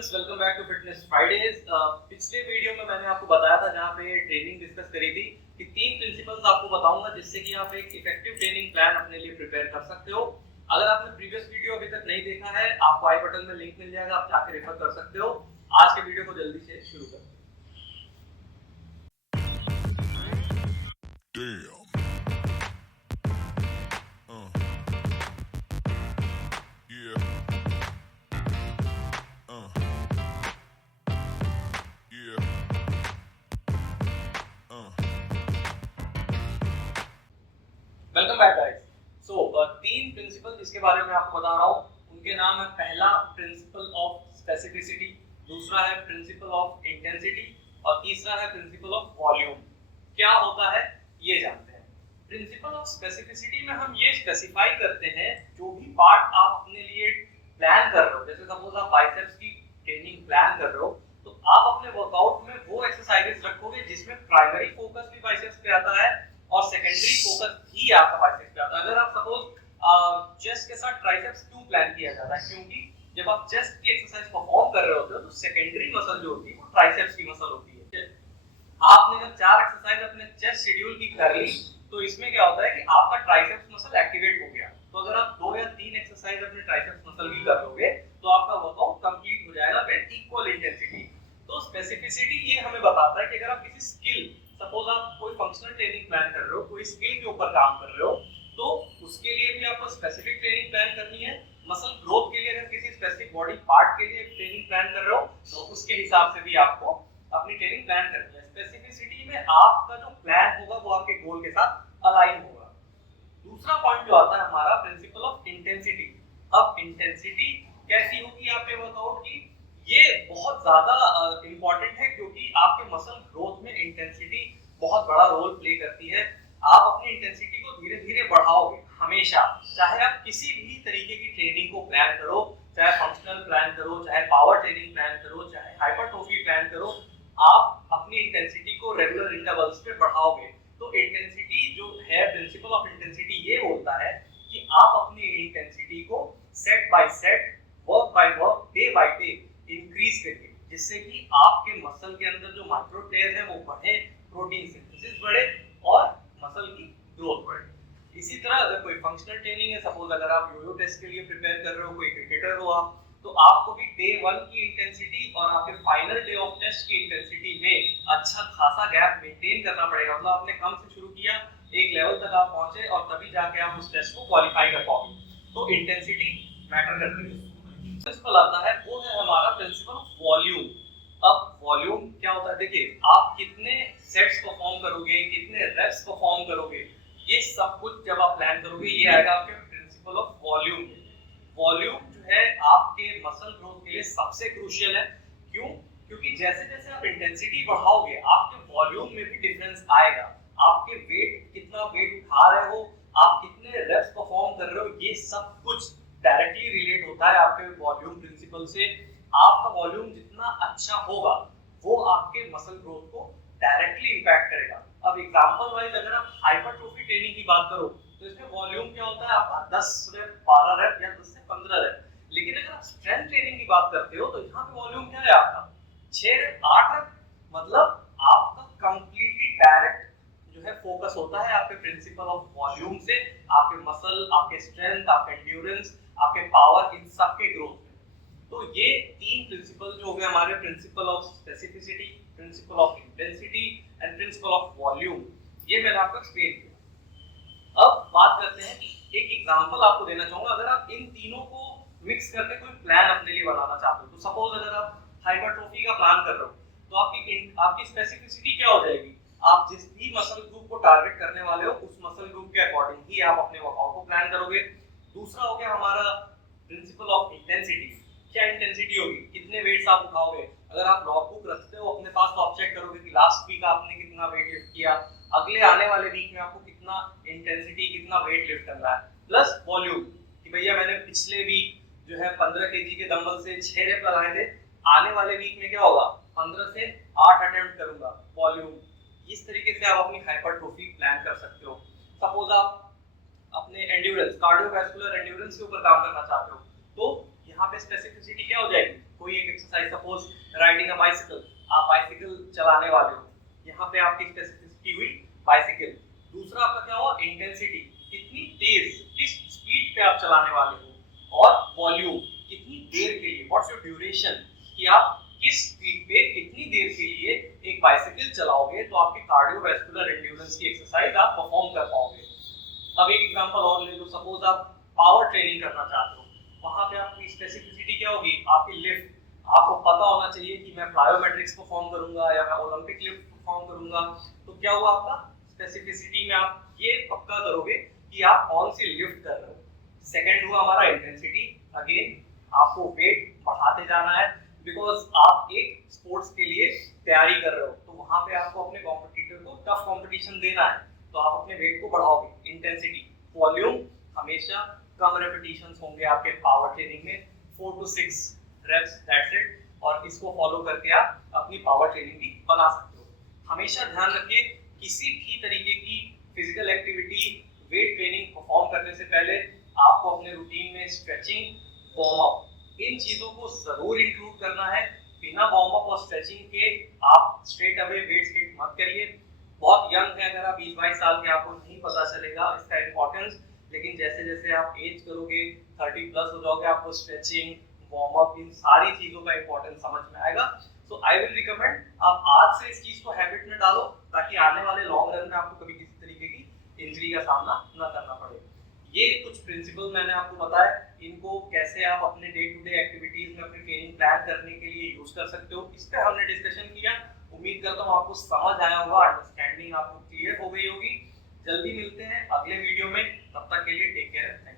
Friends, welcome back to fitness Fridays. पिछले video में मैंने आपको बताया था जहां पे ट्रेनिंग डिस्कस करी थी कि 3 प्रिंसिपल्स आपको बताऊंगा जिससे कि आप एक इफेक्टिव ट्रेनिंग प्लान अपने लिए प्रिपेयर कर सकते हो। अगर आपने प्रीवियस वीडियो अभी तक नहीं देखा है, आपको आई बटन में लिंक मिल जाएगा, आप जाके रेफर कर सकते हो। आज के वीडियो को जल्दी से शुरू करते हैं। Welcome back guys. तीन प्रिंसिपल जिसके बारे में आपको बता रहा हूँ उनके नाम है, पहला प्रिंसिपल ऑफ स्पेसिफिसिटी, दूसरा है प्रिंसिपल ऑफ इंटेंसिटी और तीसरा है प्रिंसिपल ऑफ वॉल्यूम। क्या होता है ये जानते हैं। प्रिंसिपल ऑफ स्पेसिफिसिटी में हम ये स्पेसिफाई करते हैं जो भी पार्ट आप अपने लिए प्लान कर रहे हो, जैसे सपोज आप बाइसेप्स की ट्रेनिंग प्लान कर रहे हो तो आप अपने वर्कआउट में वो एक्सरसाइजेस रखोगे जिसमें प्राइमरी फोकस भी बाइसेप्स पे आता है और सेकेंडरी फोकस ही आपका बाइसेप्स पे आता है। अगर आप सपोज चेस्ट के साथ ट्राइसेप्स क्यों प्लान किया जाता है, क्योंकि जब आप चेस्ट की एक्सरसाइज परफॉर्म कर रहे होते हो तो सेकेंडरी मसल जो होती है वो ट्राइसेप्स की मसल होती है। आपने जब 4 एक्सरसाइज अपने चेस्ट शेड्यूल की कर ली तो इसमें क्या होता है कि आपका ट्राइसेप्स मसल एक्टिवेट हो गया। तो अगर आप 2 या 3 एक्सरसाइज अपने ट्राइसेप्स मसल की कर लोगे तो आपका वर्कआउट कंप्लीट हो जाएगा विद इक्वल इंटेंसिटी। तो स्पेसिफिसिटी ये हमें बताता है कि अगर आप किसी स्किल, सपोज आप कोई फंक्शनल ट्रेनिंग प्लान कर रहे हो, कोई स्किल के ऊपर काम कर रहे हो, तो उसके लिए भी आपको स्पेसिफिक ट्रेनिंग प्लान करनी है। मसल ग्रोथ के लिए अगर किसी स्पेसिफिक बॉडी पार्ट के लिए ट्रेनिंग प्लान कर रहे हो तो उसके हिसाब से भी आपको अपनी ट्रेनिंग प्लान करनी है। स्पेसिफिसिटी में आपका जो प्लान होगा वो आपके गोल के साथ अलाइन होगा। दूसरा पॉइंट जो आता है हमारा प्रिंसिपल ऑफ इंटेंसिटी। अब इंटेंसिटी कैसी होगी आपके वर्कआउट की, ये बहुत ज्यादा इंपॉर्टेंट है क्योंकि आपके मसल ग्रोथ में इंटेंसिटी बहुत बड़ा रोल प्ले करती है। आप अपनी इंटेंसिटी को धीरे धीरे बढ़ाओगे हमेशा, चाहे आप किसी भी तरीके की ट्रेनिंग को प्लान करो, चाहे फंक्शनल प्लान करो, चाहे पावर ट्रेनिंग प्लान करो, चाहे हाइपरट्रोफी प्लान करो, आप अपनी इंटेंसिटी को रेगुलर इंटरवल्स पे बढ़ाओगे। तो इंटेंसिटी जो है, प्रिंसिपल ऑफ इंटेंसिटी ये बोलता है कि आप अपनी इंटेंसिटी को set by set, work by work, day by day increase करिए, जिससे कि आपके मसल के अंदर जो माइक्रो टेयर है वो बढ़े, प्रोटीन सिंथेसिस बढ़े और मसल की ग्रोथ बढ़े। इसी तरह अगर कोई फंक्शनल ट्रेनिंग है, सपोज अगर आप योयो टेस्ट के लिए प्रिपेयर कर रहे हो, कोई क्रिकेटर हो आप, तो आपको भी डे 1 की इंटेंसिटी और आपके फाइनल डे ऑफ टेस्ट की इंटेंसिटी में अच्छा खासा गैप मेंटेन करना पड़ेगा। मतलब आपने कम से शुरू किया, एक लेवल तक आप पहुंचे और तभी जाके आप उस टेस्ट को क्वालिफाई कर पाओगे। तो इंटेंसिटी मैटर करती है। प्रिंसिपल आता है वो है हमारा प्रिंसिपल ऑफ वॉल्यूम। अब वॉल्यूम क्या होता है, देखिए आप कितने सेट्स परफॉर्म करोगे, कितने रेप्स परफॉर्म करोगे, ये सब कुछ जब आप प्लान करोगे ये आएगा आपके प्रिंसिपल ऑफ वॉल्यूम। वॉल्यूम जो है आपके मसल ग्रोथ के लिए सबसे क्रूशियल है। क्यों? क्योंकि जैसे जैसे आप इंटेंसिटी बढ़ाओगे आपके वॉल्यूम में भी डिफरेंस आएगा। आपके वेट, कितना वेट उठा रहे हो, आप कितने रेप्स परफॉर्म कर रहे हो, ये सब कुछ डायरेक्टली रिलेट होता है आपके वॉल्यूम प्रिंसिपल से। आपका वॉल्यूम जितना अच्छा होगा वो आपके मसल ग्रोथ को डायरेक्टली इंपैक्ट करेगा। अब एग्जांपल वाइज अगर आप हाइपरट्रोफी ट्रेनिंग की बात करो तो इसमें वॉल्यूम क्या होता है, आपका 10 रेप, 12 रेप या 10 से 15 रेप। लेकिन अगर आप स्ट्रेंथ ट्रेनिंग की बात करते हो तो यहाँ पे वॉल्यूम क्या है आपका 6 रेप, 8 रेप। मतलब आपका कंप्लीटली डायरेक्ट जो है फोकस होता है आपके प्रिंसिपल ऑफ वॉल्यूम से, आपके मसल, आपके स्ट्रेंथ, आपके एंड्योरेंस, आपके पावर, इन सब के ग्रोथ में। तो ये 3 प्रिंसिपल जो हो गए हमारे, principle of specificity, principle of intensity and principle of volume, ये मैंने आपको एक्सप्लेन किया। अब बात करते हैं कि एक एग्जांपल आपको देना चाहूंगा। अगर आप इन तीनों को मिक्स करके कोई प्लान अपने लिए बनाना चाहते हो, तो सपोज अगर आप हाइपरट्रोफी का प्लान कर रहे हो तो आपकी स्पेसिफिसिटी क्या हो जाएगी, आप जिस भी मसल ग्रुप को टारगेट करने वाले हो उस मसल ग्रुप के अकॉर्डिंग ही आप अपने वर्कआउट को प्लान करोगे। दूसरा हो गया हमारा प्रिंसिपल ऑफ इंटेंसिटी। क्या इंटेंसिटी होगी, कितने वेट्स आप उठाओगे। अगर आप लॉग बुक रखते हो अपने पास तो आप चेक करोगे कि लास्ट वीक आपने कितना वेट लिफ्ट किया, अगले आने वाले वीक में आपको कितना इंटेंसिटी, कितना वेट लिफ्ट करना है। प्लस वॉल्यूम कि भैया मैंने पिछले वीक जो है 15 केजी के डंबल से 6 रेप लगाए थे, आने वाले वीक में क्या होगा 15 से 8 अटेम्प्ट करूंगा, वॉल्यूम। इस तरीके से आप अपनी हाइपरट्रोफी प्लान कर सकते हो। सपोज आप अपने एंड्योरेंस, कार्डियोवैस्कुलर एंड्योरेंस के ऊपर काम करना चाहते हो तो यहाँ पे स्पेसिफिसिटी क्या हो जाएगी, कोई एक exercise, suppose riding a bicycle, आप बाइसिकल चलाने वाले हो, यहाँ पे आपकी स्पेसिफिसिटी हुई बाइसिकल। दूसरा आपका क्या हुआ, इंटेंसिटी, कितनी तेज, किस स्पीड पे आप चलाने वाले हो, और वॉल्यूम, कितनी देर के लिए, व्हाट्स योर ड्यूरेशन, कि आप किस स्पीड पे कितनी देर के लिए एक बाइसिकल चलाओगे तो आपकी कार्डियोवैस्कुलर एंड्योरेंस की एक्सरसाइज आप परफॉर्म कर पाओगे। अब एक एग्जांपल और ले लो, सपोज आप पावर ट्रेनिंग करना चाहते हो, वहां पे आपकी स्पेसिफिसिटी क्या होगी, आपकी लिफ्ट, आपको पता होना चाहिए कि मैं प्लायोमेट्रिक्स परफॉर्म करूंगा या मैं ओलंपिक लिफ्ट परफॉर्म करूंगा। तो क्या हुआ आपका स्पेसिफिसिटी में आप ये पक्का करोगे कि आप कौन सी लिफ्ट कर रहे हो। सेकंड हुआ हमारा इंटेंसिटी, अगेन आपको वेट बढ़ाते जाना है, बिकॉज आप एक स्पोर्ट्स के लिए तैयारी कर रहे हो, तो वहां पे आपको अपने कॉम्पिटिटर को टफ कॉम्पिटिशन देना है, तो आप अपने वेट को बढ़ाओगे। इंटेंसिटी, वॉल्यूम, हमेशा कम रेपिटेशंस होंगे आपके पावर ट्रेनिंग में, 4 to 6 reps, that's it, और इसको फॉलो करके आप अपनी पावर ट्रेनिंग भी बना सकते हो। हमेशा ध्यान रखिए, किसी भी तरीके की physical activity, weight training perform करने से पहले आपको अपने रूटीन में स्ट्रेचिंग, वार्म अप, इन चीजों को जरूर इंक्लूड करना है। बिना वार्म अप और स्ट्रेचिंग के आप स्ट्रेट अवे वेट्स हिट मत करिए। बहुत यंग है, अगर आप 20-22 साल के, आपको नहीं पता चलेगा इसका इंपॉर्टेंस, लेकिन जैसे जैसे आप एज करोगे, 30 प्लस हो जाओगे, आपको स्ट्रेचिंग, वार्म अप, इन सारी चीजों का इंपॉर्टेंस समझ में आएगा। सो आई विल रिकमेंड आप आज से इस चीज को हैबिट में डालो, ताकि आने वाले लॉन्ग रन में आपको कभी किसी तरीके की इंजरी का सामना न करना पड़े। ये कुछ प्रिंसिपल मैंने आपको बताया, इनको कैसे आप अपने डे टू डे एक्टिविटीज में अपनी ट्रेनिंग प्लान करने के लिए यूज कर सकते हो, इस पे हमने डिस्कशन किया। उम्मीद करता हूँ आपको समझ आया होगा, अंडरस्टैंडिंग आपको क्लियर हो गई होगी। जल्दी मिलते हैं अगले वीडियो में, तब तक के लिए टेक केयर।